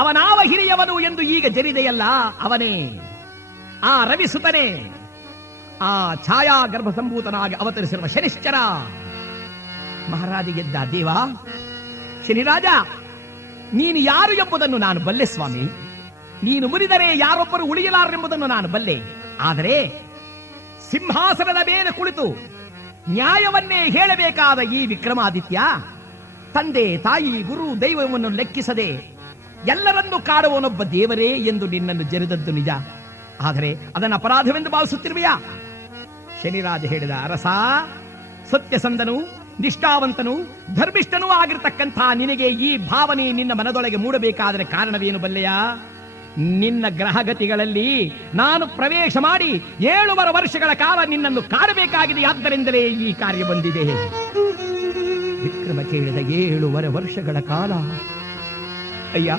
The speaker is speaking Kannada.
ಅವನಾವ ಹಿರಿಯವನು ಎಂದು ಈಗ ಜರಿದೆಯಲ್ಲ, ಅವನೇ ಆ ರವಿಸುತನೇ, ಆ ಛಾಯಾ ಗರ್ಭ ಸಂಭೂತನಾಗಿ ಅವತರಿಸಿರುವ ಶನಿಶ್ಚರ. ಮಹಾರಾಜ ಗೆದ್ದ. ದೇವ ಶನಿರಾಜ, ನೀನು ಯಾರು ಎಂಬುದನ್ನು ನಾನು ಬಲ್ಲೆ ಸ್ವಾಮಿ. ನೀನು ಮುರಿದರೆ ಯಾರೊಬ್ಬರು ಉಳಿಯಲಾರೆಂಬುದನ್ನು ನಾನು ಬಲ್ಲೆ. ಆದರೆ ಸಿಂಹಾಸನದ ಮೇಲೆ ಕುಳಿತು ನ್ಯಾಯವನ್ನೇ ಹೇಳಬೇಕಾದ ಈ ವಿಕ್ರಮಾದಿತ್ಯ, ತಂದೆ ತಾಯಿ ಗುರು ದೈವವನ್ನು ಲೆಕ್ಕಿಸದೆ ಎಲ್ಲರನ್ನೂ ಕಾಡುವನೊಬ್ಬ ದೇವರೇ ಎಂದು ನಿನ್ನನ್ನು ಜರಿದದ್ದು ನಿಜ. ಆದರೆ ಅದನ್ನು ಅಪರಾಧವೆಂದು ಭಾವಿಸುತ್ತಿರುವೆಯಾ? ಶನಿರಾಜ ಹೇಳಿದ, ಅರಸ, ಸತ್ಯಸಂಧನು, ನಿಷ್ಠಾವಂತನು, ಧರ್ಮಿಷ್ಠನೂ ಆಗಿರತಕ್ಕಂಥ ನಿನಗೆ ಈ ಭಾವನೆ ನಿನ್ನ ಮನದೊಳಗೆ ಮೂಡಬೇಕಾದರೆ ಕಾರಣವೇನು ಬಲ್ಲೆಯ? ನಿನ್ನ ಗ್ರಹಗತಿಗಳಲ್ಲಿ ನಾನು ಪ್ರವೇಶ ಮಾಡಿ 7 ವರ್ಷಗಳ ಕಾಲ ನಿನ್ನನ್ನು ಕಾಡಬೇಕಾಗಿದೆ. ಆದ್ದರಿಂದಲೇ ಈ ಕಾರ್ಯ ಬಂದಿದೆ. ವಿಕ್ರಮ ಕೇಳಿದ 7 ವರ್ಷಗಳ ಕಾಲ. ಅಯ್ಯ,